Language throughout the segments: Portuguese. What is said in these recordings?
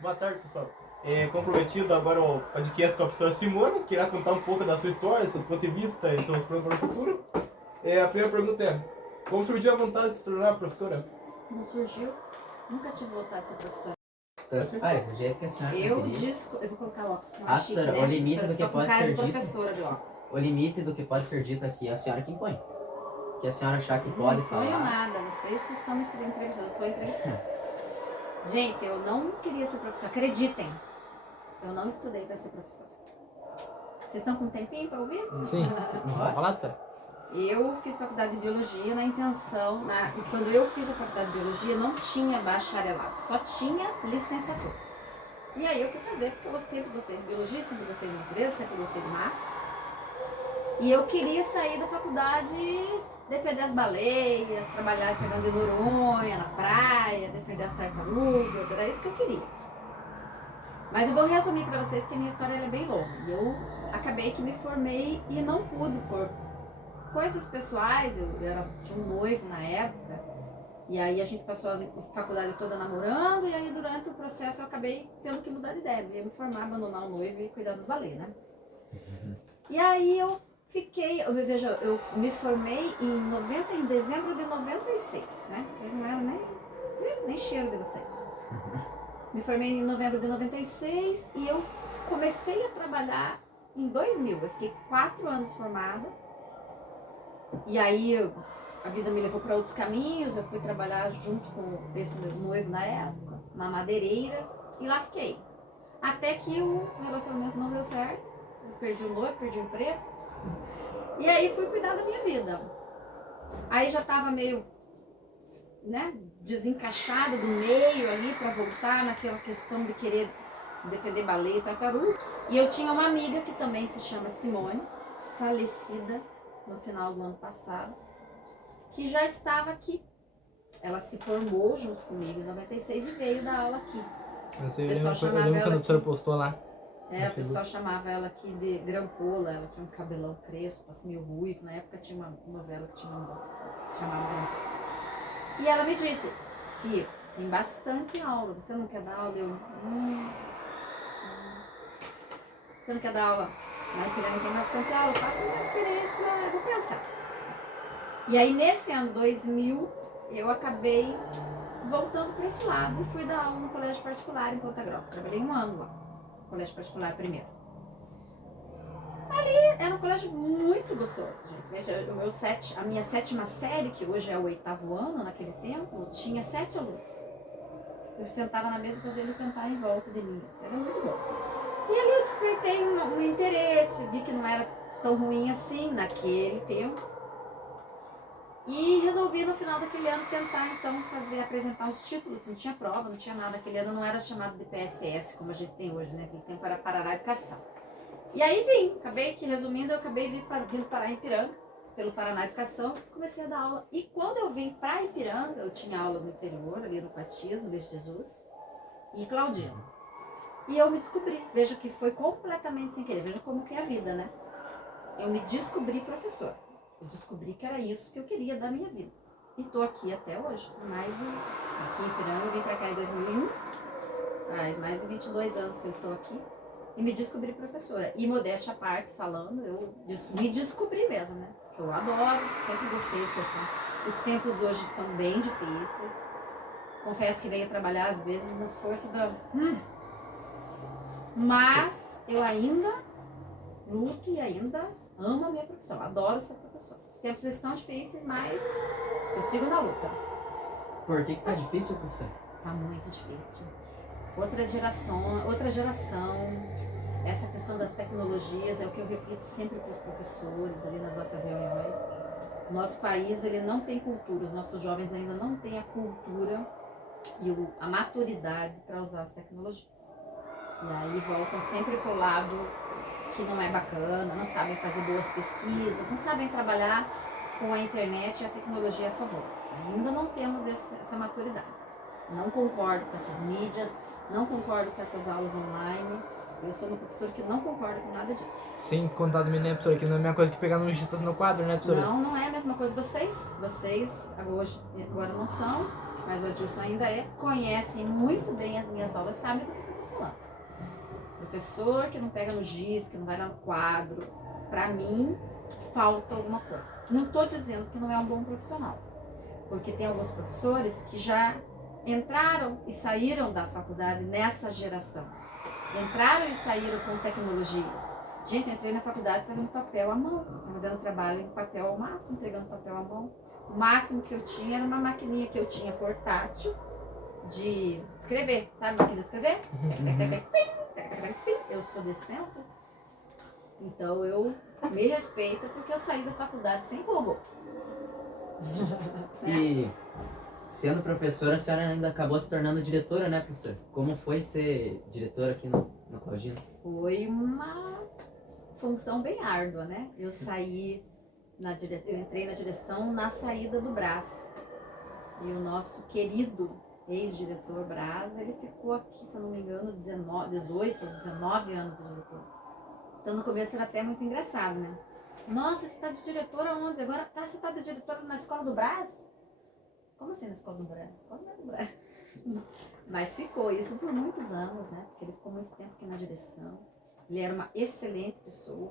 Boa tarde, pessoal. Comprometido agora o podcast com a professora Simone, que irá contar um pouco da sua história, seus pontos de vista e seus planos para o futuro. A primeira pergunta é: como surgiu a vontade de se tornar professora? Não surgiu. Nunca tive vontade de ser professora. Faz, do jeito que a senhora preferir. Eu vou colocar o óculos, que é Ah, mais chique, professora, né? o limite do que pode ser dito. Professora de óculos. O limite do que pode ser dito aqui é a senhora que impõe. O que a senhora achar que pode Não ponho falar. nada, vocês que estão me entrevistando, eu sou entrevistada. Gente, eu não queria ser professora, acreditem. Eu não estudei para ser professora. Vocês estão com um tempinho para ouvir? Sim, Pode? fala, tá? Eu fiz faculdade de biologia na intenção, quando eu fiz a faculdade de biologia não tinha bacharelado, só tinha licenciatura. E aí eu fui fazer, porque eu sempre gostei de biologia, sempre gostei de natureza, sempre gostei de mar. E eu queria sair da faculdade e defender as baleias, trabalhar em Fernando de Noronha, na praia, defender as tartarugas, era isso que eu queria. Mas eu vou resumir para vocês que a minha história é bem longa. E eu acabei que me formei e não pude por coisas pessoais, tinha um noivo na época, e aí a gente passou a faculdade toda namorando, e aí durante o processo eu acabei tendo que mudar de ideia, eu ia me formar, abandonar o noivo e cuidar das baleias, né? E aí eu me formei em dezembro de 96, né? Vocês não eram nem cheiro de vocês. Me formei em novembro de 96 e eu comecei a trabalhar em 2000, eu fiquei 4 anos formada. E aí a vida me levou para outros caminhos, eu fui trabalhar junto com esse meu noivo na época, na madeireira, e lá fiquei. Até que o relacionamento não deu certo, eu perdi o noivo, perdi o emprego, e aí fui cuidar da minha vida. Aí já estava meio, né, desencaixada do meio ali para voltar naquela questão de querer defender baleia e tartaruga. E eu tinha uma amiga que também se chama Simone, falecida no final do ano passado, que já estava aqui. Ela se formou junto comigo em 96 e veio dar aula aqui. Eu lembro quando a professora postou lá. O pessoal chamava ela aqui de grampola, ela tinha um cabelão crespo, assim, meio ruivo. Na época tinha uma novela que tinha uma moça que chamava Grampola. E ela me disse: "Si, tem bastante aula, você não quer dar aula?" Eu, Você não quer dar aula? Na Ipiranga tem bastante aula, faço uma experiência, eu vou pensar. E aí nesse ano 2000, eu acabei voltando para esse lado e fui dar aula no colégio particular em Ponta Grossa. Trabalhei 1 ano lá, no colégio particular primeiro. Ali era um colégio muito gostoso, gente. A minha 7ª série, que hoje é o 8º ano, naquele tempo, tinha 7 alunos. Eu sentava na mesa e fazia eles sentarem em volta de mim. Isso era muito bom. E ali eu despertei um interesse, vi que não era tão ruim assim naquele tempo. E resolvi no final daquele ano tentar então apresentar os títulos, não tinha prova, não tinha nada. Aquele ano não era chamado de PSS como a gente tem hoje, né? Aquele tempo era Paraná Educação. E aí resumindo, eu acabei vindo parar em Ipiranga, pelo Paraná Educação, e comecei a dar aula. E quando eu vim para Ipiranga, eu tinha aula no interior, ali no Patias, no Beijo de Jesus, e Claudino. E eu me descobri, veja que foi completamente sem querer, veja como que é a vida, né? Eu me descobri professora. Eu descobri que era isso que eu queria da minha vida. E tô aqui até hoje, aqui em Ipiranga, eu vim pra cá em 2001, faz mais de 22 anos que eu estou aqui, e me descobri professora. E modéstia à parte falando, eu me descobri mesmo, né? Que eu adoro, sempre gostei, porque os tempos hoje estão bem difíceis. Confesso que venho trabalhar às vezes na força da... Mas eu ainda luto e ainda amo a minha profissão, adoro ser professora. Os tempos estão difíceis, mas eu sigo na luta. Por que tá difícil, professor? Tá muito difícil. Outra geração, essa questão das tecnologias é o que eu repito sempre para os professores ali nas nossas reuniões. O nosso país, ele não tem cultura, os nossos jovens ainda não têm a cultura e a maturidade para usar as tecnologias. E aí voltam sempre pro lado que não é bacana, não sabem fazer boas pesquisas, não sabem trabalhar com a internet e a tecnologia a favor. Ainda não temos essa maturidade. Não concordo com essas mídias, não concordo com essas aulas online. Eu sou uma professora que não concorda com nada disso. Sem contar também, né, professora, que não é a mesma coisa que pegar no giz e no quadro, né, professora? Não é a mesma coisa. Vocês agora não são, mas o Adilson ainda é, conhecem muito bem as minhas aulas, sabem do que eu estou Professor que não pega no giz, que não vai no quadro, pra mim, falta alguma coisa. Não tô dizendo que não é um bom profissional, porque tem alguns professores que já entraram e saíram da faculdade nessa geração. Entraram e saíram com tecnologias. Gente, eu entrei na faculdade fazendo papel à mão, fazendo trabalho em papel ao máximo, entregando papel à mão. O máximo que eu tinha era uma maquininha que eu tinha portátil de escrever, sabe? Máquina de escrever? Eu sou desse tempo. Então eu me respeito porque eu saí da faculdade sem Google. E sendo professora, a senhora ainda acabou se tornando diretora, né, professor? Como foi ser diretora aqui no Claudino? Foi uma função bem árdua, né? Eu saí eu entrei na direção na saída do Brás. E o nosso querido ex-diretor Brás, ele ficou aqui, se eu não me engano, 18 ou 19 anos de diretor. Então no começo era até muito engraçado, né? Nossa, você tá de diretora onde? Agora você tá de diretora na escola do Brás? Como assim na escola do Brás? Escola não é do Brás. Mas ficou isso por muitos anos, né? Porque ele ficou muito tempo aqui na direção. Ele era uma excelente pessoa.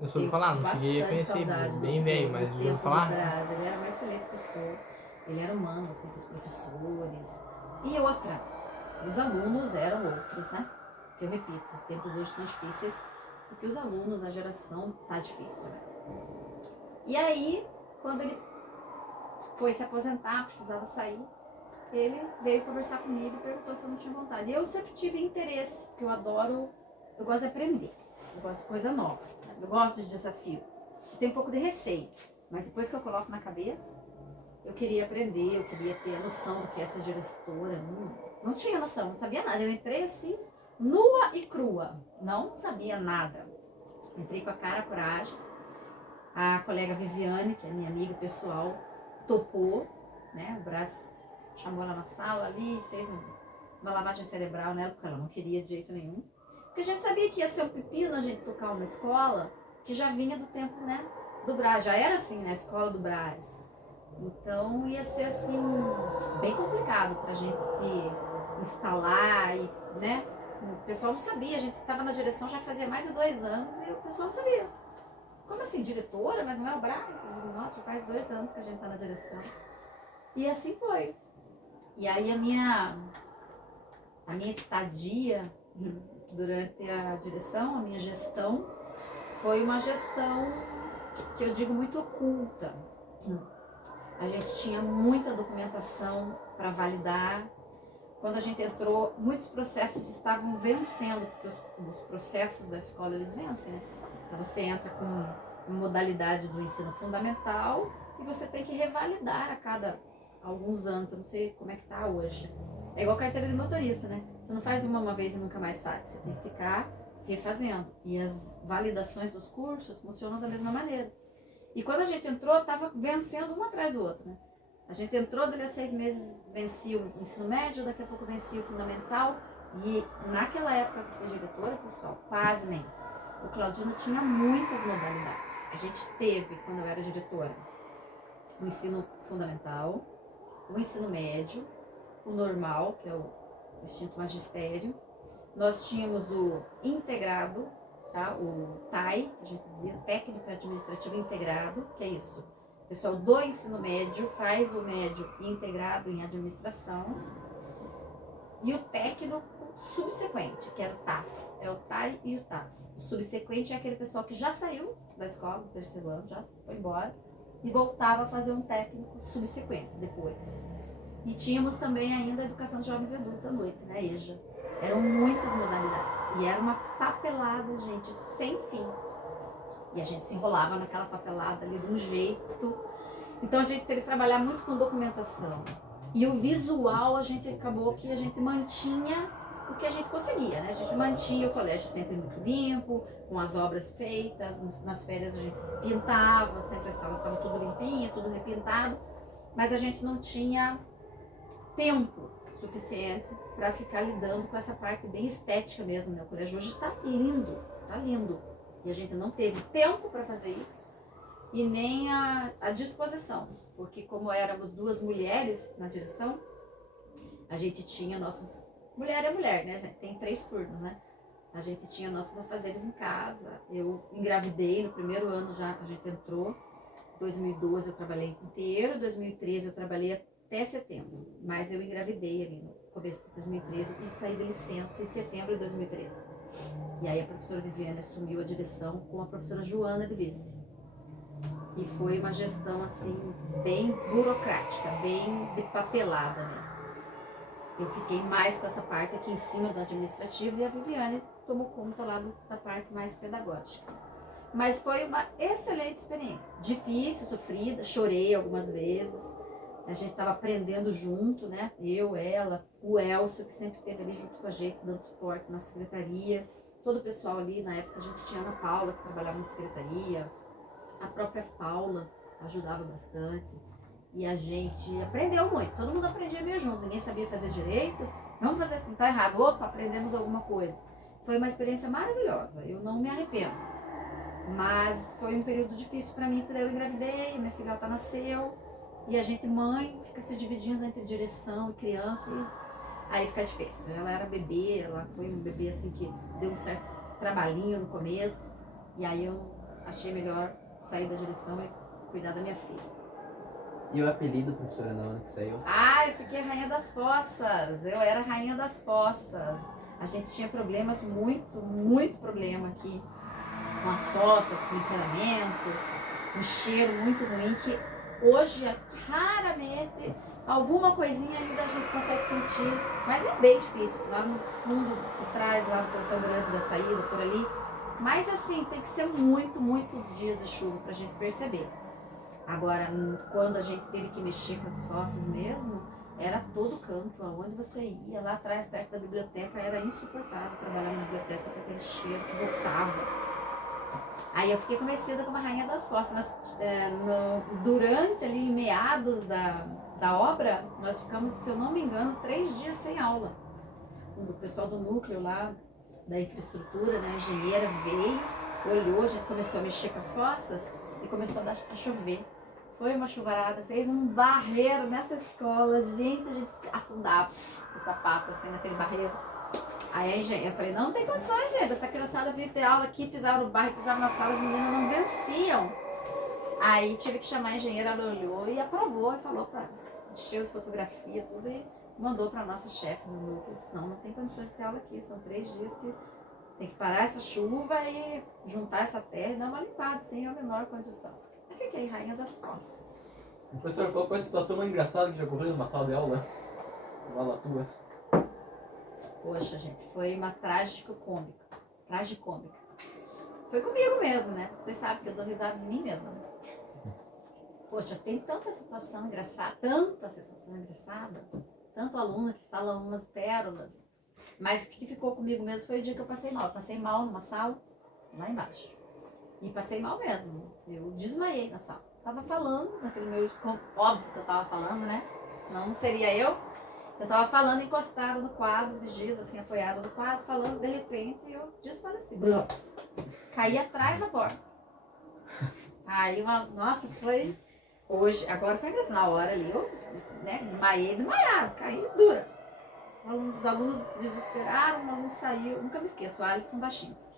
Eu soube falar, não cheguei a conhecer, bem velho, mas eu ouvi falar. Brás. Ele era uma excelente pessoa. Ele era humano, assim, com os professores. E outra, os alunos eram outros, né? Porque eu repito, os tempos hoje são difíceis, porque os alunos, a geração, tá difícil mesmo. E aí, quando ele foi se aposentar, precisava sair, ele veio conversar comigo e perguntou se eu não tinha vontade. E eu sempre tive interesse, porque eu gosto de aprender, eu gosto de coisa nova, eu gosto de desafio. Eu tenho um pouco de receio, mas depois que eu coloco na cabeça, eu queria aprender, eu queria ter a noção do que é ser gestora. Não tinha noção, não sabia nada. Eu entrei assim, nua e crua, não sabia nada. Entrei com a cara, a coragem. A colega Viviane, que é minha amiga pessoal, topou, né? O Brás chamou ela na sala ali, fez uma lavagem cerebral nela, porque ela não queria de jeito nenhum. Porque a gente sabia que ia ser um pepino a gente tocar uma escola que já vinha do tempo, né? Do Brás, já era assim, na escola do Brás. Então ia ser assim, bem complicado pra gente se instalar e, né? O pessoal não sabia, a gente estava na direção já fazia mais de 2 anos e o pessoal não sabia. Como assim, diretora? Mas não é o Brás? Eu digo, nossa, já faz 2 anos que a gente tá na direção. E assim foi. E aí a minha estadia durante a direção, a minha gestão, foi uma gestão que eu digo muito oculta. A gente tinha muita documentação para validar. Quando a gente entrou, muitos processos estavam vencendo, porque os processos da escola eles vencem, né? Então você entra com modalidade do ensino fundamental e você tem que revalidar a cada alguns anos. Eu não sei como é que tá hoje. É igual carteira de motorista, né? Você não faz uma vez e nunca mais faz. Você tem que ficar refazendo. E as validações dos cursos funcionam da mesma maneira. E quando a gente entrou, estava vencendo um atrás do outro, né? A gente entrou, dali a 6 meses vencia o ensino médio, daqui a pouco vencia o fundamental. E naquela época que eu fui diretora, pessoal, pasmem, o Claudino tinha muitas modalidades. A gente teve, quando eu era diretora, o ensino fundamental, o ensino médio, o normal, que é o extinto magistério. Nós tínhamos o integrado, tá? O TAI, que a gente dizia, técnico administrativo integrado, que é isso. O pessoal do ensino médio faz o médio integrado em administração. E o técnico subsequente, que era o TAS. É o TAI e o TAS. O subsequente é aquele pessoal que já saiu da escola, do 3º ano, já foi embora, e voltava a fazer um técnico subsequente depois. E tínhamos também ainda a educação de jovens e adultos à noite, né, EJA. Eram muitas modalidades. E era uma papelada, gente, sem fim. E a gente se enrolava naquela papelada ali de um jeito. Então a gente teve que trabalhar muito com documentação. E o visual, a gente acabou que a gente mantinha o que a gente conseguia, né? A gente mantinha o colégio sempre muito limpo, com as obras feitas. Nas férias a gente pintava, sempre as salas estavam tudo limpinha, tudo repintado. Mas a gente não tinha tempo suficiente para ficar lidando com essa parte bem estética mesmo, né? O colégio hoje está lindo, tá lindo. E a gente não teve tempo para fazer isso e nem a disposição, porque como éramos 2 mulheres na direção, a gente tinha nossos... Mulher é mulher, né, gente? Tem 3 turnos, né? A gente tinha nossos afazeres em casa. Eu engravidei no primeiro ano já que a gente entrou. 2012 eu trabalhei inteiro, 2013 eu trabalhei até setembro. Mas eu engravidei ali no começo de 2013 e saí de licença em setembro de 2013. E aí a professora Viviane assumiu a direção com a professora Joana de Vice. E foi uma gestão assim, bem burocrática, bem de papelada mesmo. Eu fiquei mais com essa parte aqui em cima do administrativo e a Viviane tomou conta lá da parte mais pedagógica. Mas foi uma excelente experiência. Difícil, sofrida, chorei algumas vezes. A gente estava aprendendo junto, né? Eu, ela, o Elcio, que sempre esteve ali junto com a gente, dando suporte na secretaria. Todo o pessoal ali, na época a gente tinha a Ana Paula, que trabalhava na secretaria. A própria Paula ajudava bastante. E a gente aprendeu muito. Todo mundo aprendia meio junto. Ninguém sabia fazer direito. Vamos fazer assim, tá errado. Opa, aprendemos alguma coisa. Foi uma experiência maravilhosa. Eu não me arrependo. Mas foi um período difícil para mim, porque eu engravidei, minha filhota nasceu. E a gente, mãe, fica se dividindo entre direção e criança. E aí fica difícil. Ela era bebê, ela foi um bebê assim que deu um certo trabalhinho no começo. E aí eu achei melhor sair da direção e cuidar da minha filha. E o apelido, professora, na hora que saiu? Ah, eu fiquei rainha das fossas. Eu era rainha das fossas. A gente tinha problemas, muito problema aqui. Com as fossas, com o encanamento, um cheiro muito ruim que hoje, raramente, alguma coisinha ainda a gente consegue sentir. Mas é bem difícil. Lá no fundo, por trás, lá no portão grande da saída, por ali. Mas assim, tem que ser muitos dias de chuva pra gente perceber. Agora, quando a gente teve que mexer com as fossas mesmo, era todo canto, aonde você ia, lá atrás, perto da biblioteca, era insuportável trabalhar na biblioteca com aquele cheiro que voltava. Aí eu fiquei conhecida como a rainha das fossas. Durante ali, meados da obra, nós ficamos, se eu não me engano, 3 dias sem aula. O pessoal do núcleo lá, da infraestrutura, né, a engenheira veio, olhou, a gente começou a mexer com as fossas e começou a chover. Foi uma chuvarada, fez um barreiro nessa escola, gente, a gente afundava o sapato assim naquele barreiro. Aí a engenheira, eu falei, não tem condições, gente, essa criançada veio ter aula aqui, pisaram no barro, pisaram na sala, as meninas não venciam. Aí tive que chamar a engenheira, ela olhou e aprovou e falou pra encheu de fotografia, tudo e mandou pra nossa chefe no núcleo. Disse, não tem condições de ter aula aqui, são 3 dias que tem que parar essa chuva e juntar essa terra e dar uma limpada, sem a menor condição. Eu fiquei rainha das fossas. Professor, qual foi a situação mais engraçada que já ocorreu numa sala de aula? Uma aula tua? Poxa, gente, foi uma tragicômica. Foi comigo mesmo, né? Vocês sabem que eu dou risada de mim mesma, né? Poxa, tem tanta situação engraçada, tanto aluno que fala umas pérolas. Mas o que ficou comigo mesmo foi o dia que eu passei mal. Eu passei mal numa sala, lá embaixo. E passei mal mesmo. Eu desmaiei na sala. Tava falando, naquele meu... Óbvio que eu tava falando, né? Senão não seria eu. Eu tava falando encostada no quadro de giz, assim, apoiada no quadro, falando, de repente eu desfaleci. Caí atrás da porta. Aí, nossa, foi... Hoje, agora foi engraçado. Na hora ali, eu desmaiado, caí dura. Os alunos desesperaram, o aluno saiu, nunca me esqueço, o Alisson Bachinski.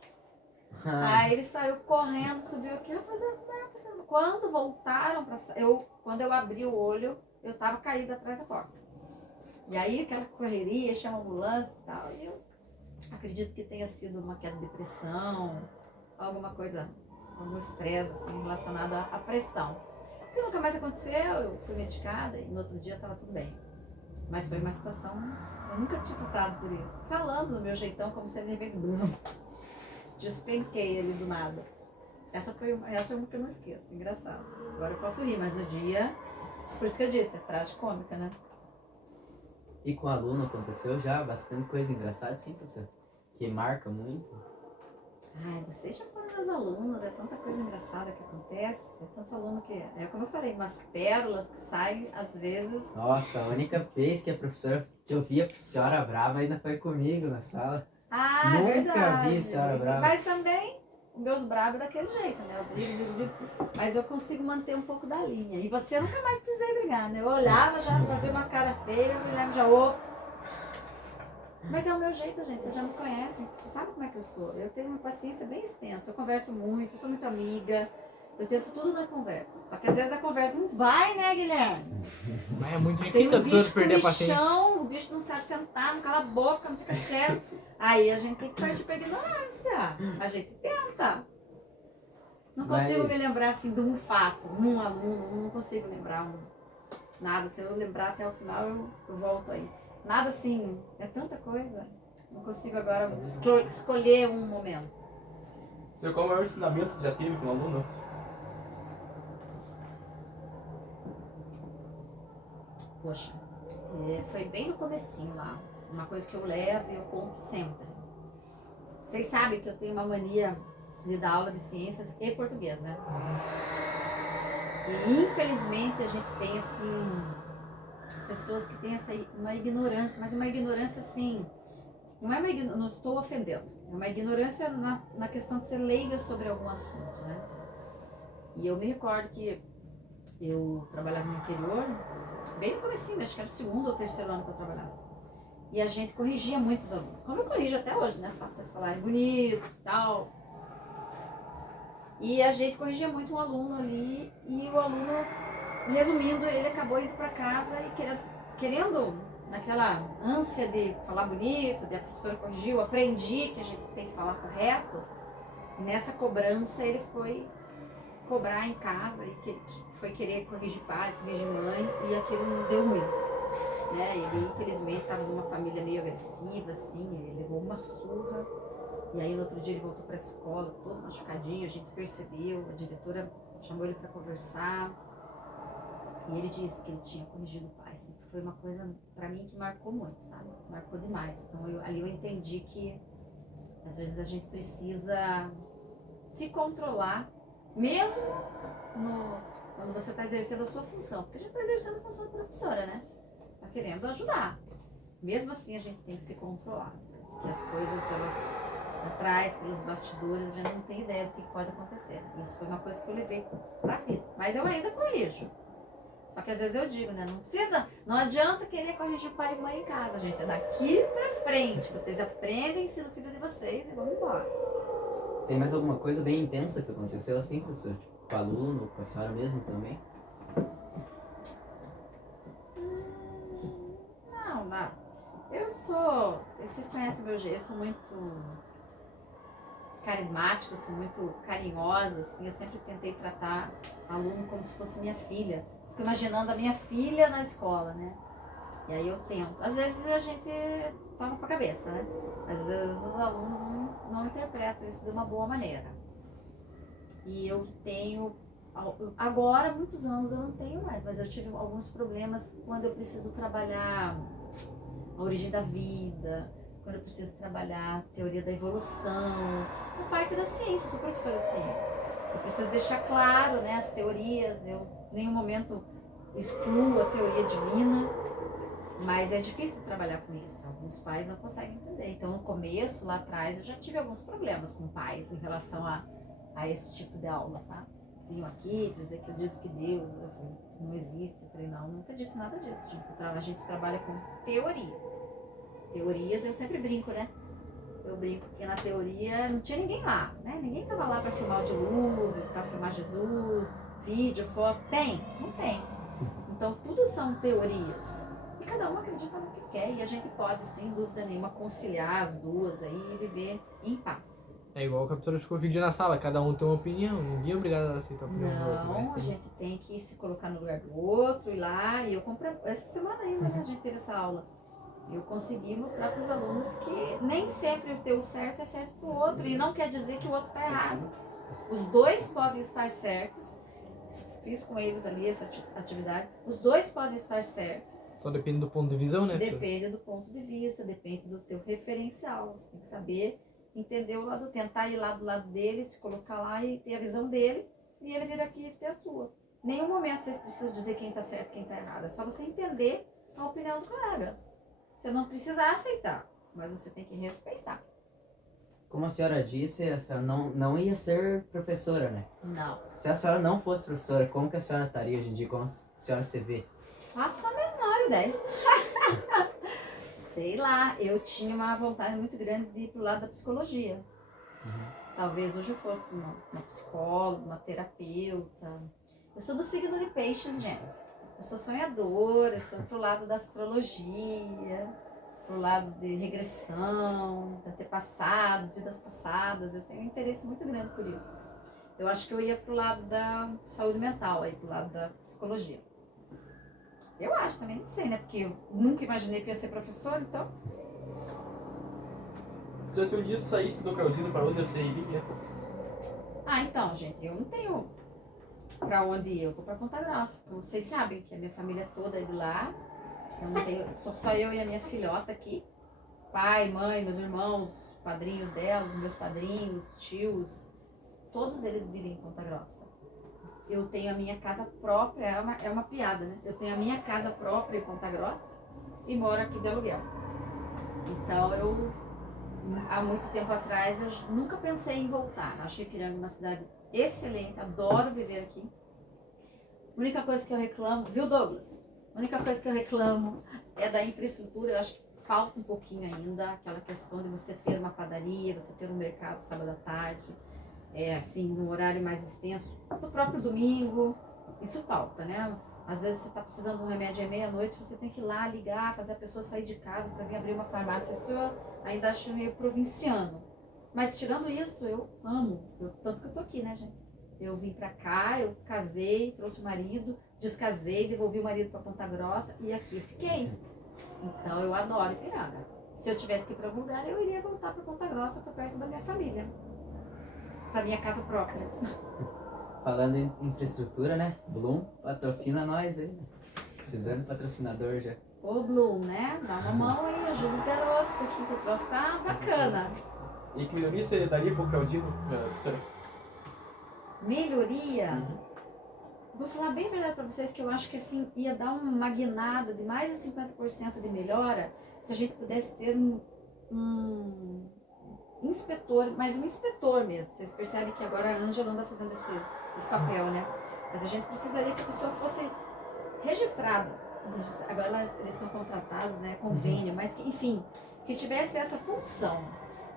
Aí ele saiu correndo, subiu aqui, quando voltaram quando eu abri o olho, eu tava caída atrás da porta. E aí aquela correria, chama a ambulância e tal, e eu acredito que tenha sido uma queda de pressão, alguma coisa, algum estresse assim, relacionado à pressão. O que nunca mais aconteceu, eu fui medicada e no outro dia tava tudo bem. Mas foi uma situação, eu nunca tinha passado por isso. Falando do meu jeitão, como se ele de repente despenquei ele do nada. Essa é uma que eu não esqueço, engraçado. Agora eu posso rir, mas no dia, por isso que eu disse, é tragicômica, né? E com o aluno aconteceu já bastante coisa engraçada, sim, professor? Que marca muito? Ai, vocês já foram meus alunos, é tanta coisa engraçada que acontece, é tanto aluno que... É como eu falei, umas pérolas que saem, às vezes... Nossa, a única vez que a professora, que eu vi a senhora brava ainda foi comigo na sala. Ah, Nunca verdade. vi a senhora brava. Mas também, os meus bravos é daquele jeito, né? Eu brigo, mas eu consigo manter um pouco da linha. E você nunca mais precisei brigar, né? Eu olhava, já fazia uma cara feia, eu me lembro já, Mas é o meu jeito, gente. Vocês já me conhecem. Vocês sabem como é que eu sou. Eu tenho uma paciência bem extensa. Eu converso muito, eu sou muito amiga. Eu tento tudo na conversa. Só que às vezes a conversa não vai, né, Guilherme? Mas é muito Tem difícil um a pessoa bicho perder a paciência. comichão, o bicho não sabe sentar, não cala a boca, não fica quieto. Aí a gente tem que partir pra ignorância. A gente tenta. Não consigo Mas- me lembrar assim de um fato, um aluno, não consigo lembrar nada. Se eu lembrar até o final, eu volto aí. Nada assim, é tanta coisa. Não consigo agora escolher um momento. Você, qual é o maior ensinamento que já teve com o aluno? Poxa, foi bem no comecinho lá. Uma coisa que eu levo e eu compro sempre. Vocês sabem que eu tenho uma mania de dar aula de ciências e português, né? E infelizmente a gente tem assim pessoas que têm uma ignorância, mas uma ignorância assim, não estou ofendendo, é uma ignorância na questão de ser leiga sobre algum assunto, né? E eu me recordo que eu trabalhava no interior, bem no comecinho, acho que era o 2º ou 3º ano que eu trabalhava. E a gente corrigia muitos alunos, como eu corrijo até hoje, né? Faço vocês falarem bonito e tal. E a gente corrigia muito um aluno ali, e o aluno, resumindo, ele acabou indo para casa e querendo, naquela ânsia de falar bonito, de a professora corrigiu, aprendi que a gente tem que falar correto. E nessa cobrança ele foi cobrar em casa e foi querer corrigir pai, corrigir mãe, e aquilo não deu ruim. Né? Ele infelizmente estava numa família meio agressiva, assim, ele levou uma surra. E aí no outro dia ele voltou para a escola, todo machucadinho, a gente percebeu, a diretora chamou ele para conversar. E ele disse que ele tinha corrigido o pai. Assim, foi uma coisa para mim que marcou muito, sabe? Marcou demais. Então ali eu entendi que às vezes a gente precisa se controlar, mesmo quando você está exercendo a sua função. Porque a gente está exercendo a função de professora, né? Está querendo ajudar. Mesmo assim a gente tem que se controlar. Às vezes, que as coisas, elas atrás, pelos bastidores, a gente não tem ideia do que pode acontecer. Isso foi uma coisa que eu levei pra vida. Mas eu ainda corrijo. Só que às vezes eu digo, né? Não adianta querer corrigir pai e mãe em casa, gente. É daqui pra frente. Vocês aprendem, ensinam o filho de vocês e vão embora. Tem mais alguma coisa bem intensa que aconteceu assim, professor? Tipo, com o aluno, com a senhora mesmo também? Não. Vocês conhecem o meu jeito, eu sou muito carismática, eu sou muito carinhosa, assim, eu sempre tentei tratar aluno como se fosse minha filha. Fico imaginando a minha filha na escola, né? E aí eu tento. Às vezes a gente toma pra cabeça, né? Às vezes os alunos não interpretam isso de uma boa maneira. E eu tenho, agora, muitos anos eu não tenho mais, mas eu tive alguns problemas quando eu preciso trabalhar a origem da vida, quando eu preciso trabalhar a teoria da evolução, a parte da ciência, eu sou professora de ciência. Eu preciso deixar claro, né, as teorias, eu em nenhum momento excluo a teoria divina, mas é difícil trabalhar com isso, alguns pais não conseguem entender. Então no começo, lá atrás, eu já tive alguns problemas com pais em relação a esse tipo de aula, sabe? Vinham aqui dizer que eu digo que Deus não existe. Eu falei, não, nunca disse nada disso, gente. A gente trabalha com teoria. Teorias, eu sempre brinco, né? Eu brinco que na teoria não tinha ninguém lá, né? Ninguém tava lá para filmar o dilúvio, para filmar Jesus, vídeo, foto. Tem? Não tem. Então tudo são teorias. E cada um acredita no que quer. E a gente pode, sem dúvida nenhuma, conciliar as duas aí e viver em paz. É igual o professor ficou aqui na sala, cada um tem uma opinião, ninguém é obrigado a aceitar a opinião do outro. Não, a gente tem que se colocar no lugar do outro, ir lá. E eu comprei, essa semana ainda, né, a gente teve essa aula. Eu consegui mostrar para os alunos que nem sempre o teu certo é certo para o outro. E não quer dizer que o outro está errado. Os dois podem estar certos. Fiz com eles ali essa atividade. Os dois podem estar certos. Só depende do ponto de visão, né? Depende do ponto de vista, depende do teu referencial. Você tem que saber entender o lado, tentar ir lá do lado dele, se colocar lá e ter a visão dele. E ele vir aqui e ter a tua. Em nenhum momento vocês precisam dizer quem está certo e quem está errado. É só você entender a opinião do colega. Você não precisa aceitar, mas você tem que respeitar. Como a senhora disse, a senhora não ia ser professora, né? Não. Se a senhora não fosse professora, como que a senhora estaria hoje em dia? Como a senhora se vê? Faço a menor ideia. Sei lá, eu tinha uma vontade muito grande de ir pro lado da psicologia. Talvez hoje eu fosse uma psicóloga, uma terapeuta. Eu sou do signo de peixes, gente. Eu sou sonhadora, eu sou pro lado da astrologia, pro lado de regressão, de antepassados, vidas passadas. Eu tenho um interesse muito grande por isso. Eu acho que eu ia pro lado da saúde mental, aí pro lado da psicologia. Eu acho também, não sei, né? Porque eu nunca imaginei que eu ia ser professora, então... Se um dia saísse do Claudino, para onde você iria? Ah, então, gente, eu não tenho pra onde ir. Eu vou pra Ponta Grossa, porque vocês sabem que a minha família toda é de lá. Eu não tenho, só eu e a minha filhota aqui. Pai, mãe, meus irmãos, padrinhos dela, os meus padrinhos, tios, todos eles vivem em Ponta Grossa. Eu tenho a minha casa própria, é uma piada, né? Eu tenho a minha casa própria em Ponta Grossa e moro aqui de aluguel. Então, há muito tempo atrás, eu nunca pensei em voltar. Achei Ipiranga uma cidade excelente, adoro viver aqui. A única coisa que eu reclamo, viu, Douglas? A única coisa que eu reclamo é da infraestrutura. Eu acho que falta um pouquinho ainda, aquela questão de você ter uma padaria, você ter um mercado sábado à tarde, assim, num horário mais extenso, no próprio domingo. Isso falta, né? Às vezes você está precisando de um remédio à meia-noite, você tem que ir lá ligar, fazer a pessoa sair de casa para vir abrir uma farmácia. Isso eu ainda acho meio provinciano. Mas tirando isso, eu amo. Tanto que eu tô aqui, né, gente? Eu vim pra cá, eu casei, trouxe o marido, descasei, devolvi o marido pra Ponta Grossa e aqui eu fiquei. Então eu adoro Ipiranga. Se eu tivesse que ir pra algum lugar, eu iria voltar pra Ponta Grossa, pra perto da minha família. Pra minha casa própria. Falando em infraestrutura, né? Bloom patrocina nós aí. Precisando de patrocinador já. Ô Bloom, né? Dá uma mão aí, ajuda os garotos aqui, que o troço tá bacana. E que melhoria você daria pro Claudino, professora? Melhoria? Vou falar bem a verdade pra vocês que eu acho que assim ia dar uma guinada de mais de 50% de melhora se a gente pudesse ter um inspetor, mas um inspetor mesmo. Vocês percebem que agora a Ângela anda fazendo esse papel, né? Mas a gente precisaria que a pessoa fosse registrada. Agora eles são contratados, né? Convênio, mas que, enfim, que tivesse essa função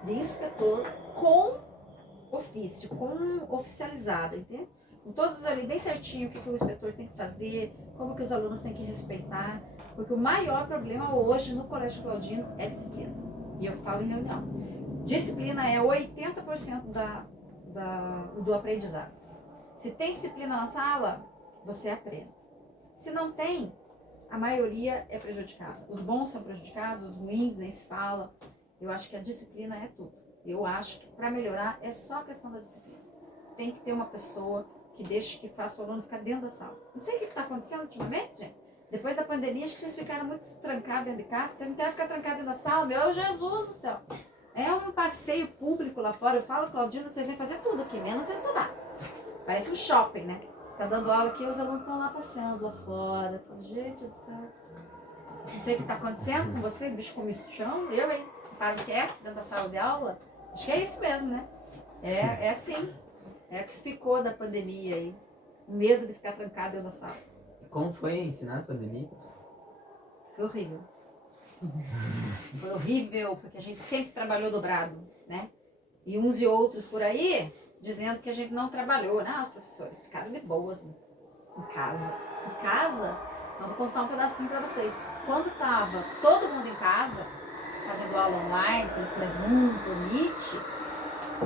de inspetor com ofício, com oficializado, entende? Com todos ali bem certinho o que o inspetor tem que fazer, como que os alunos têm que respeitar, porque o maior problema hoje no Colégio Claudino é disciplina. E eu falo em reunião. Disciplina é 80% do aprendizado. Se tem disciplina na sala, você aprende. Se não tem, a maioria é prejudicada. Os bons são prejudicados, os ruins nem se fala. Eu acho que a disciplina é tudo. Eu acho que para melhorar é só a questão da disciplina. Tem que ter uma pessoa que deixe, que faça o aluno ficar dentro da sala. Não sei o que está acontecendo ultimamente, gente. Depois da pandemia, acho que vocês ficaram muito trancados dentro de casa. Vocês não querem ficar trancados dentro da sala? Meu Jesus do céu! É um passeio público lá fora. Eu falo, Claudino, vocês vêm fazer tudo aqui, menos estudar. Parece um shopping, né? Você tá dando aula aqui, os alunos estão lá passeando lá fora. Eu falo, gente do céu. Não sei o que está acontecendo com você, bicho come chão. Eu, hein? Paro quieto dentro da sala de aula. Acho que é isso mesmo, né? É assim. É o que ficou da pandemia aí. O medo de ficar trancado dentro da sala. Como foi ensinar a pandemia? Foi horrível. Foi horrível, porque a gente sempre trabalhou dobrado, né? E uns e outros por aí dizendo que a gente não trabalhou, né? Os professores ficaram de boas, né? Em casa. Em casa, eu vou contar um pedacinho pra vocês. Quando tava todo mundo em casa, fazendo aula online, pelo Classroom, pelo Meet,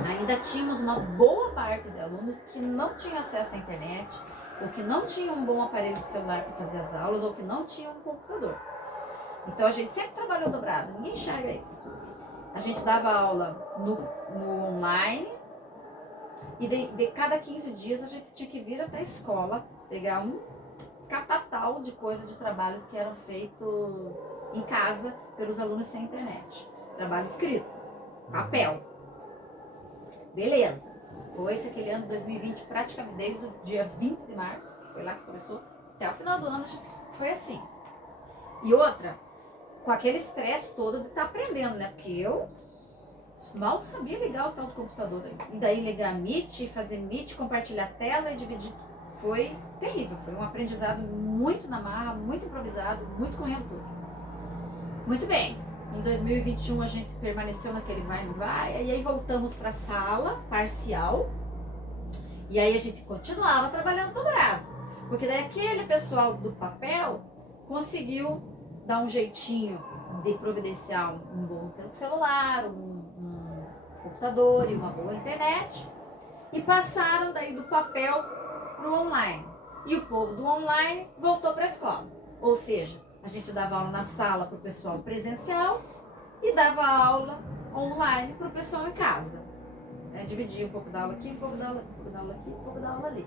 ainda tínhamos uma boa parte de alunos que não tinham acesso à internet, ou que não tinham um bom aparelho de celular para fazer as aulas, ou que não tinham um computador. Então a gente sempre trabalhou dobrado, ninguém enxerga isso. A gente dava aula no online, e de cada 15 dias a gente tinha que vir até a escola, pegar um catatal de coisa de trabalhos que eram feitos em casa pelos alunos sem internet. Trabalho escrito, papel. Beleza. Foi esse aquele ano de 2020, praticamente desde o dia 20 de março, que foi lá que começou, até o final do ano a gente foi assim. E outra, com aquele estresse todo de estar aprendendo, né? Porque eu mal sabia ligar o tal do computador aí. E daí ligar Meet, fazer Meet, compartilhar a tela e dividir. Foi terrível, foi um aprendizado muito na marra, muito improvisado, muito correndo tudo. Muito bem. Em 2021 a gente permaneceu naquele vai e não vai. E aí voltamos para a sala parcial. E aí a gente continuava trabalhando dobrado. Porque daí aquele pessoal do papel conseguiu dar um jeitinho de providenciar um bom celular, um computador e uma boa internet. E passaram daí do papel para o online. E o povo do online voltou para a escola. Ou seja, a gente dava aula na sala para o pessoal presencial e dava aula online para o pessoal em casa. Dividia um pouco da aula aqui, um pouco da aula aqui, um pouco da aula aqui, um pouco da aula ali.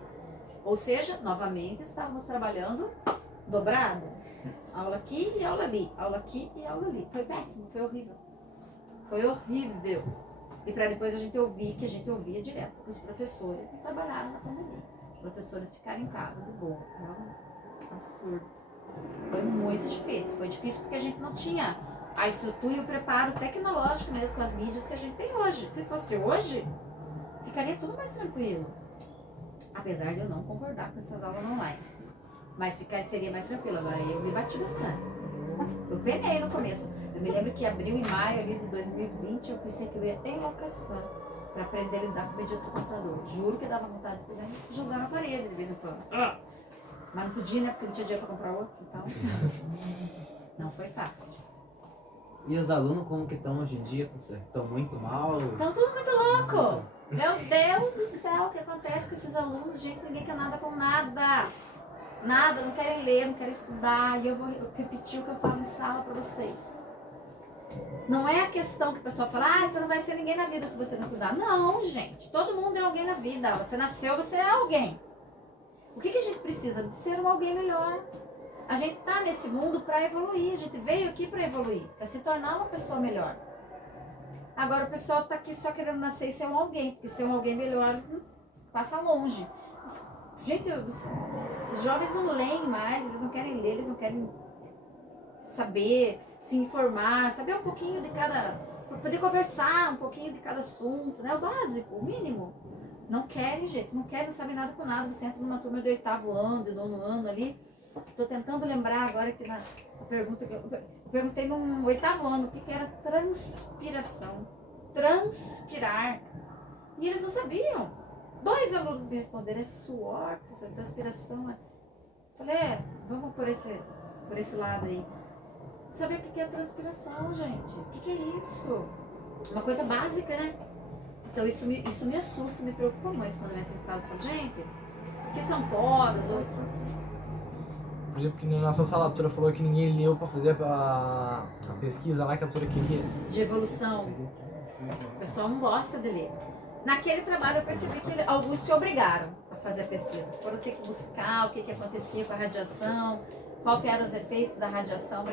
Ou seja, novamente estávamos trabalhando dobrado. Aula aqui e aula ali, aula aqui e aula ali. Foi péssimo, foi horrível. Foi horrível. E para depois a gente ouvir, que a gente ouvia direto, que os professores não trabalharam na pandemia. Os professores ficaram em casa de boa. Era um absurdo. Foi muito difícil. Foi difícil porque a gente não tinha a estrutura e o preparo tecnológico mesmo com as mídias que a gente tem hoje. Se fosse hoje, ficaria tudo mais tranquilo. Apesar de eu não concordar com essas aulas online. Mas seria mais tranquilo. Agora eu me bati bastante. Eu penei no começo. Eu me lembro que abril e maio ali de 2020 eu pensei que eu ia enlouquecer para aprender a lidar com o mediante do computador. Juro que dava vontade de pegar e jogar na parede de vez em quando. Mas não podia, né? Porque não tinha dinheiro para comprar outro. Então, não foi fácil. E os alunos como que estão hoje em dia, professor? Estão muito mal? Estão tudo muito louco. Meu Deus do céu, o que acontece com esses alunos? Gente, ninguém quer nada com nada. Nada, não querem ler, não querem estudar. E eu vou repetir o que eu falo em sala para vocês. Não é a questão que o pessoal fala, você não vai ser ninguém na vida se você não estudar. Não, gente, todo mundo é alguém na vida. Você nasceu, você é alguém. O que a gente precisa? De ser um alguém melhor. A gente está nesse mundo para evoluir. A gente veio aqui para evoluir, para se tornar uma pessoa melhor. Agora o pessoal está aqui só querendo nascer e ser um alguém, porque ser um alguém melhor passa longe. Gente, os jovens não leem mais, eles não querem ler, eles não querem saber, se informar, saber um pouquinho de cada, poder conversar um pouquinho de cada assunto, né? O básico, o mínimo. Não querem, gente, não querem, não sabem nada com nada. Você entra numa turma do 8º ano, do 9º ano ali. Estou tentando lembrar agora que na pergunta que eu perguntei no 8º ano o que era transpiração. Transpirar. E eles não sabiam. 2 alunos me responderam, é suor, professor, transpiração. Falei, vamos por esse lado aí. Saber o que é transpiração, gente. O que é isso? Uma coisa básica, né? Então isso me assusta, me preocupa muito quando eu entro em sala e falo, gente, o que são poros? Por exemplo, que na nossa sala a doutora falou que ninguém leu para fazer a pesquisa lá que a doutora queria. De evolução. O pessoal não gosta de ler. Naquele trabalho eu percebi que alguns se obrigaram a fazer a pesquisa. Foram ter que buscar o que acontecia com a radiação, qual que eram os efeitos da radiação,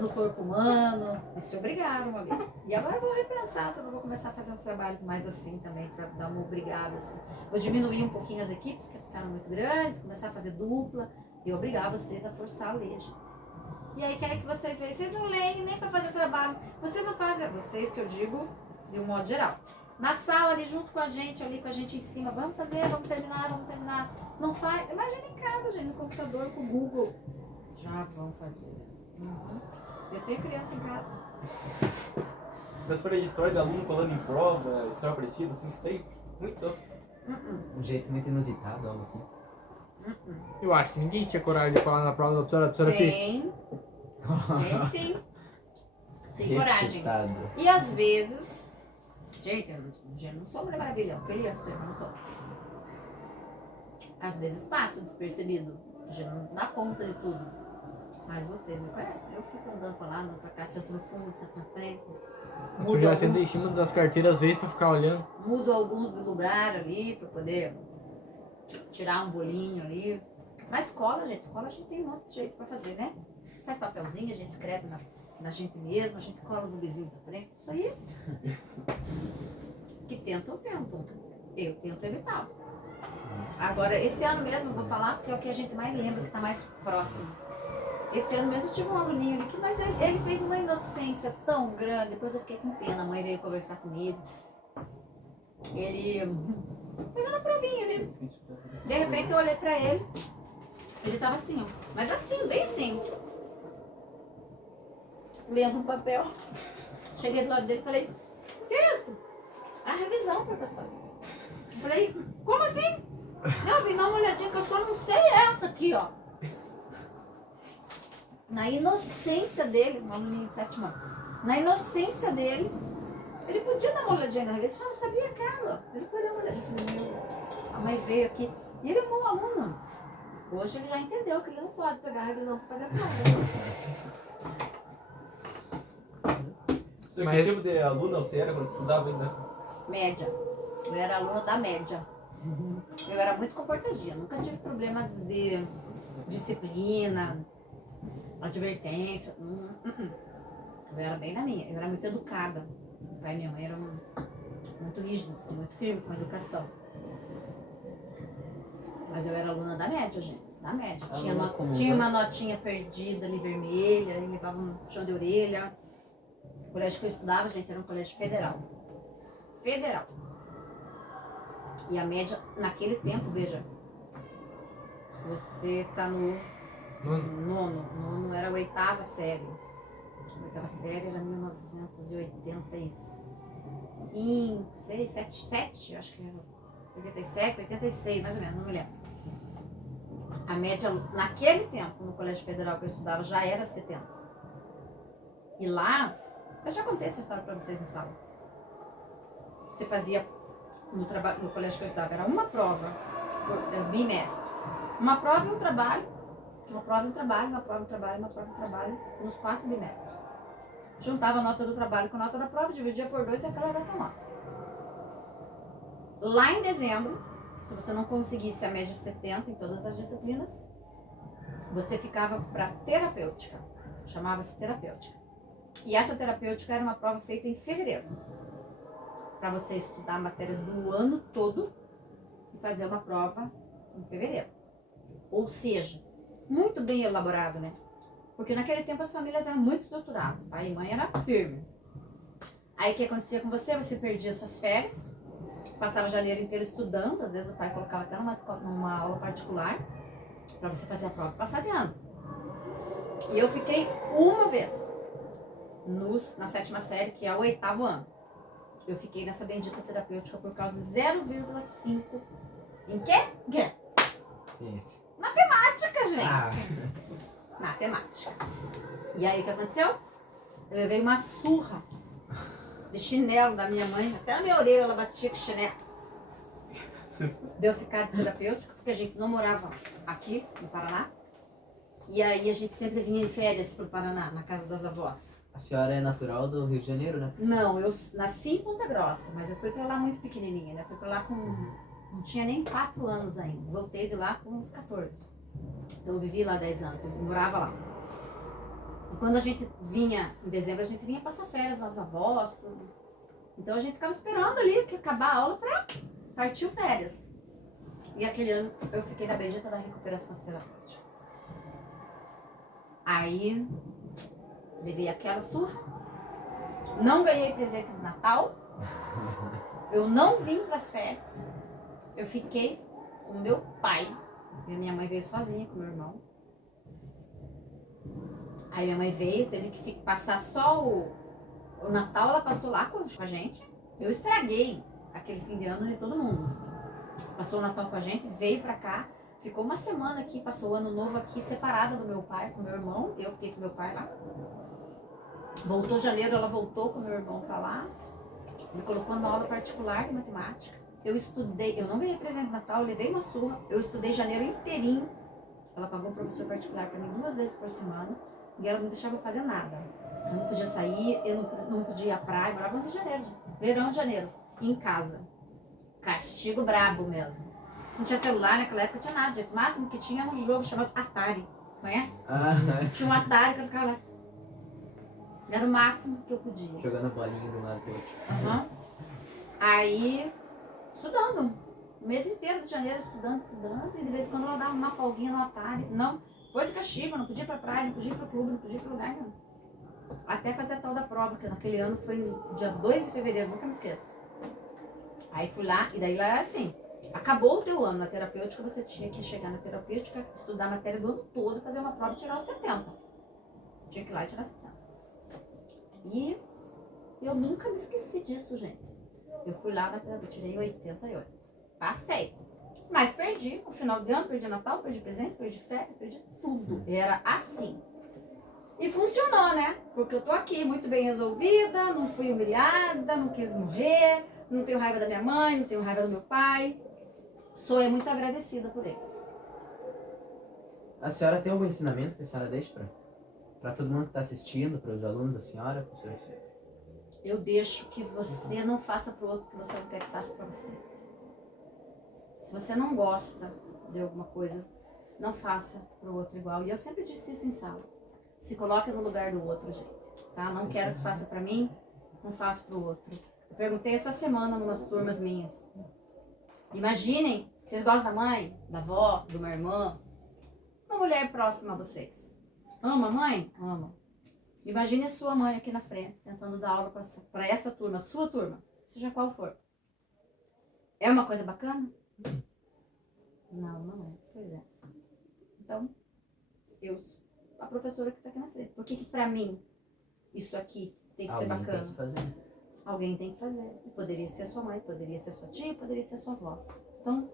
no corpo humano. E se obrigaram ali. E agora eu vou repensar se eu não vou começar a fazer uns trabalhos mais assim também, para dar uma obrigada assim. Vou diminuir um pouquinho as equipes, que ficaram muito grandes, começar a fazer dupla e obrigar vocês a forçar a ler, gente. E aí querem que vocês leiam. Vocês não leem nem para fazer trabalho. Vocês não fazem, vocês que eu digo de um modo geral. Na sala ali junto com a gente em cima, vamos fazer, vamos terminar. Não faz, imagina em casa, gente, no computador, com o Google. Já vão fazer isso. Eu tenho criança em casa. Professora, de história de aluno colando em prova, história parecida, assim, isso tem muito. Um jeito muito inusitado, algo assim. Eu acho que ninguém tinha coragem de falar na prova da professora Fih. Tem sim. Tem coragem. Refutado. E às vezes, gente, eu não sou Mulher Maravilha, eu queria ser, mas não sou. Às vezes passa despercebido, a gente não dá conta de tudo. Mas vocês me conhecem, eu fico andando pra lá, andando pra cá, sento no fundo, sento na frente. Eu já sento em cima das carteiras às vezes pra ficar olhando. Mudo alguns do lugar ali pra poder tirar um bolinho ali. Na escola, a gente tem um monte de jeito pra fazer, né? Faz papelzinho, a gente escreve na gente mesma, a gente cola no vizinho pra frente. Isso aí. Que tentam, tentam. Eu tento evitar. Agora, esse ano mesmo, vou falar, porque é o que a gente mais lembra, que tá mais próximo. Esse ano mesmo eu tive um aluninho ali, que, mas ele fez uma inocência tão grande, depois eu fiquei com pena, a mãe veio conversar comigo. Ele fez uma provinha ali. De repente eu olhei pra ele tava assim, ó, mas assim, bem assim. lendo um papel. Cheguei do lado dele e falei, o que é isso? A revisão, professor. Eu falei, como assim? Não, eu vim dar uma olhadinha que eu só não sei essa aqui, ó. Na inocência dele, um aluninho de 7º ano, na inocência dele, ele podia dar uma olhadinha na revisão, eu só não sabia aquela. Ele foi dar uma olhadinha. Eu falei, meu, a mãe veio aqui. E ele é um bom aluno. Hoje ele já entendeu que ele não pode pegar a revisão para fazer a prova. Você, Mas- que tipo de aluna você era quando estudava ainda? Média. Eu era aluna da média. Eu era muito comportadinha. Nunca tive problemas de disciplina, advertência. Eu era bem na minha. Eu era muito educada. Meu pai e minha mãe eram muito rígidos, assim, muito firmes com a educação. Mas eu era aluna da média, gente. Da média. Tinha Aluna comum, tinha né? uma notinha perdida ali, vermelha, aí levava um puxão de orelha. O colégio que eu estudava, gente, era um colégio federal. Federal. E a média, naquele tempo, veja, você tá no nono era a 8ª série. A 8ª série era 1985, 6, 7, acho que era 87, 86, mais ou menos, não me lembro. A média, naquele tempo, no colégio federal que eu estudava, já era 70. E lá, eu já contei essa história pra vocês na sala. Você fazia, no colégio que eu estudava, era uma prova por bimestre. Uma prova e um trabalho, uma prova e um trabalho, uma prova e um trabalho, uma prova e um trabalho, nos 4 bimestres. Juntava a nota do trabalho com a nota da prova, dividia por 2 e aquela era a tua nota. Lá em dezembro, se você não conseguisse a média 70 em todas as disciplinas, você ficava para terapêutica. Chamava-se terapêutica. E essa terapêutica era uma prova feita em fevereiro. Para você estudar a matéria do ano todo e fazer uma prova em fevereiro. Ou seja, muito bem elaborado, né? Porque naquele tempo as famílias eram muito estruturadas. Pai e mãe eram firmes. Aí o que acontecia com você? Você perdia suas férias, passava janeiro inteiro estudando. Às vezes o pai colocava até numa aula particular para você fazer a prova e passar de ano. E eu fiquei uma vez na 7ª série, que é o 8º ano. Eu fiquei nessa bendita terapêutica por causa de 0,5 em quê? Ciência. Matemática, gente! Ah, Matemática. E aí o que aconteceu? Eu levei uma surra de chinelo da minha mãe, até na minha orelha ela batia com chinelo. Deu ficar de terapêutica, porque a gente não morava aqui no Paraná. E aí a gente sempre vinha em férias pro Paraná, na casa das avós. A senhora é natural do Rio de Janeiro, né? Não, eu nasci em Ponta Grossa, mas eu fui pra lá muito pequenininha, né? Fui pra lá com... não tinha nem 4 anos ainda. Voltei de lá com uns 14. Então eu vivi lá 10 anos, eu morava lá. E quando a gente vinha, em dezembro, a gente vinha passar férias nas avós, tudo. Então a gente ficava esperando ali que acabar a aula pra partir férias. E aquele ano eu fiquei na bendita da recuperação terapêutica. Aí levei aquela surra, não ganhei presente de Natal, eu não vim pras férias, eu fiquei com meu pai, e minha mãe veio sozinha com meu irmão. Aí minha mãe veio, teve que passar só o Natal, ela passou lá com a gente. Eu estraguei aquele fim de ano de todo mundo. Passou o Natal com a gente, veio pra cá, ficou uma semana aqui, passou o ano novo aqui separada do meu pai com meu irmão. Eu fiquei com meu pai lá. Voltou janeiro, ela voltou com meu irmão pra lá. Me colocou numa aula particular de matemática. Eu estudei, eu não ganhei presente de Natal, eu levei uma surra. Eu estudei janeiro inteirinho. Ela pagou um professor particular pra mim 2 vezes por semana. E ela não deixava eu fazer nada. Eu não podia sair, eu não podia ir à praia. Eu morava no Rio de Janeiro, verão de janeiro, em casa. Castigo brabo mesmo. Não tinha celular naquela época, tinha nada. O máximo que tinha era um jogo chamado Atari. Conhece? Tinha um Atari que eu ficava lá. Era o máximo que eu podia. Jogando bolinha do lado do outro. Uhum. Aí, estudando. O mês inteiro de janeiro, estudando. E de vez em quando ela dava uma folguinha no Atari. Não, foi de castigo, não podia ir pra praia, não podia ir pro clube, não podia ir pra lugar nenhum. Até fazer a tal da prova, que naquele ano foi no dia 2 de fevereiro, nunca me esqueço. Aí fui lá, e daí lá era assim, acabou o teu ano na terapêutica, você tinha que chegar na terapêutica, estudar a matéria do ano todo, fazer uma prova e tirar os 70. Tinha que ir lá e tirar 70. E eu nunca me esqueci disso, gente. Eu fui lá, eu tirei 88. Passei. Mas perdi o final de ano, perdi Natal, perdi presente, perdi férias, perdi tudo. Era assim. E funcionou, né? Porque eu tô aqui muito bem resolvida, não fui humilhada, não quis morrer, não tenho raiva da minha mãe, não tenho raiva do meu pai. Sou muito agradecida por eles. A senhora tem algum ensinamento que a senhora deixa para todo mundo que está assistindo, para os alunos da senhora, professor? Eu deixo que você não faça pro outro o que você não quer que faça pra você. Se você não gosta de alguma coisa, não faça pro outro igual. E eu sempre disse isso em sala. Se coloque no lugar do outro, gente. Tá? Não quero que faça pra mim, não faço pro outro. Eu perguntei essa semana em umas turmas minhas. Imaginem, vocês gostam da mãe, da avó, de uma irmã, uma mulher próxima a vocês. Ama a mãe? Ama. Imagine a sua mãe aqui na frente, tentando dar aula para essa turma, sua turma, seja qual for. É uma coisa bacana? Não, não é. Pois é. Então, eu sou a professora que está aqui na frente. Por que para mim isso aqui tem que ser bacana? Tem que fazer. Alguém tem que fazer. Poderia ser a sua mãe, poderia ser a sua tia, poderia ser a sua avó. Então,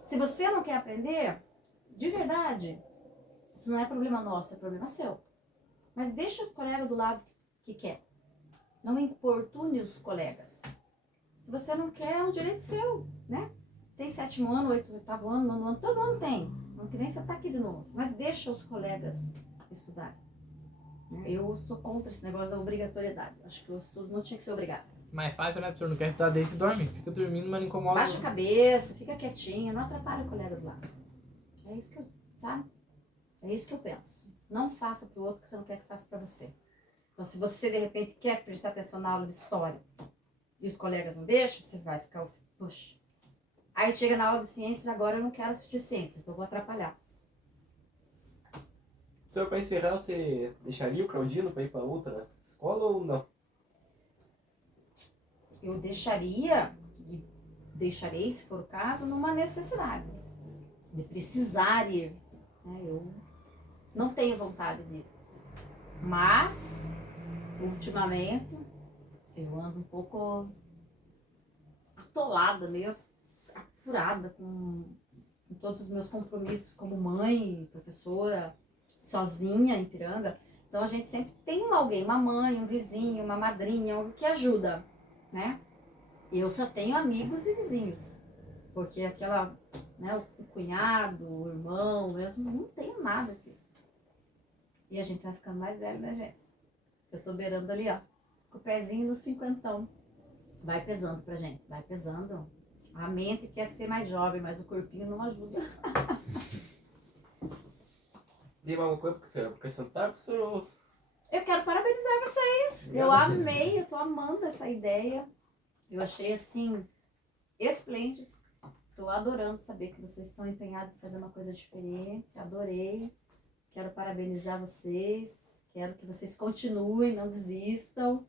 se você não quer aprender, de verdade, isso não é problema nosso, é problema seu. Mas deixa o colega do lado que quer. Não importune os colegas. Se você não quer, é um direito seu, né? Tem 7º ano, 8º ano, 9º ano, todo ano tem. Ano que vem você está aqui de novo. Mas deixa os colegas estudar. Eu sou contra esse negócio da obrigatoriedade. Acho que o estudo não tinha que ser obrigado. Mais fácil, né, professor? Não quer estudar, deita e dorme. Fica dormindo, mas não incomoda. Baixa a cabeça, fica quietinha, não atrapalha o colega do lado. É isso que eu, sabe? É isso que eu penso. Não faça pro outro o que você não quer que faça pra você. Então, se você, de repente, quer prestar atenção na aula de história e os colegas não deixam, você vai ficar, puxa. Aí chega na aula de ciências, agora eu não quero assistir ciências, então eu vou atrapalhar. Senhor, para encerrar, você deixaria o Claudino para ir para outra escola ou não? Eu deixaria, e deixarei, se for o caso, numa necessidade de precisar ir. Eu não tenho vontade de ir. Mas, ultimamente, eu ando um pouco atolada, meio apurada com todos os meus compromissos como mãe, professora, sozinha em Ipiranga. Então a gente sempre tem alguém, uma mãe, um vizinho, uma madrinha, algo que ajuda, né? Eu só tenho amigos e vizinhos, porque aquela, né, o cunhado, o irmão mesmo, não tenho nada aqui. E a gente vai ficando mais velho, né, gente? Eu tô beirando ali, ó, com o pezinho no 50. Vai pesando pra gente, vai pesando. A mente quer ser mais jovem, mas o corpinho não ajuda. Tem alguma coisa que você acrescentar, professor? Eu quero parabenizar vocês. Eu amei, eu tô amando essa ideia. Eu achei, assim, esplêndido. Tô adorando saber que vocês estão empenhados em fazer uma coisa diferente. Adorei. Quero parabenizar vocês. Quero que vocês continuem, não desistam.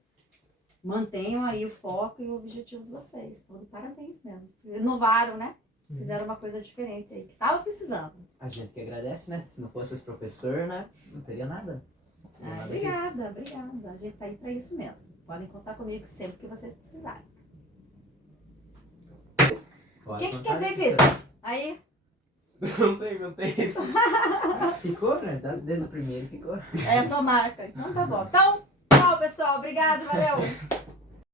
Mantenham aí o foco e o objetivo de vocês. Então, de parabéns mesmo. Inovaram, né? Fizeram uma coisa diferente aí, que tava precisando. A gente que agradece, né? Se não fosse os professores, né? Não teria nada. Não teria nada Obrigada, obrigada. A gente tá aí pra isso mesmo. Podem contar comigo sempre que vocês precisarem. O que quer dizer isso? Aí? Não sei, não tem. Ficou, né? Desde o primeiro ficou. É a tua marca. Então tá bom. Então, tchau, pessoal. Obrigado, valeu.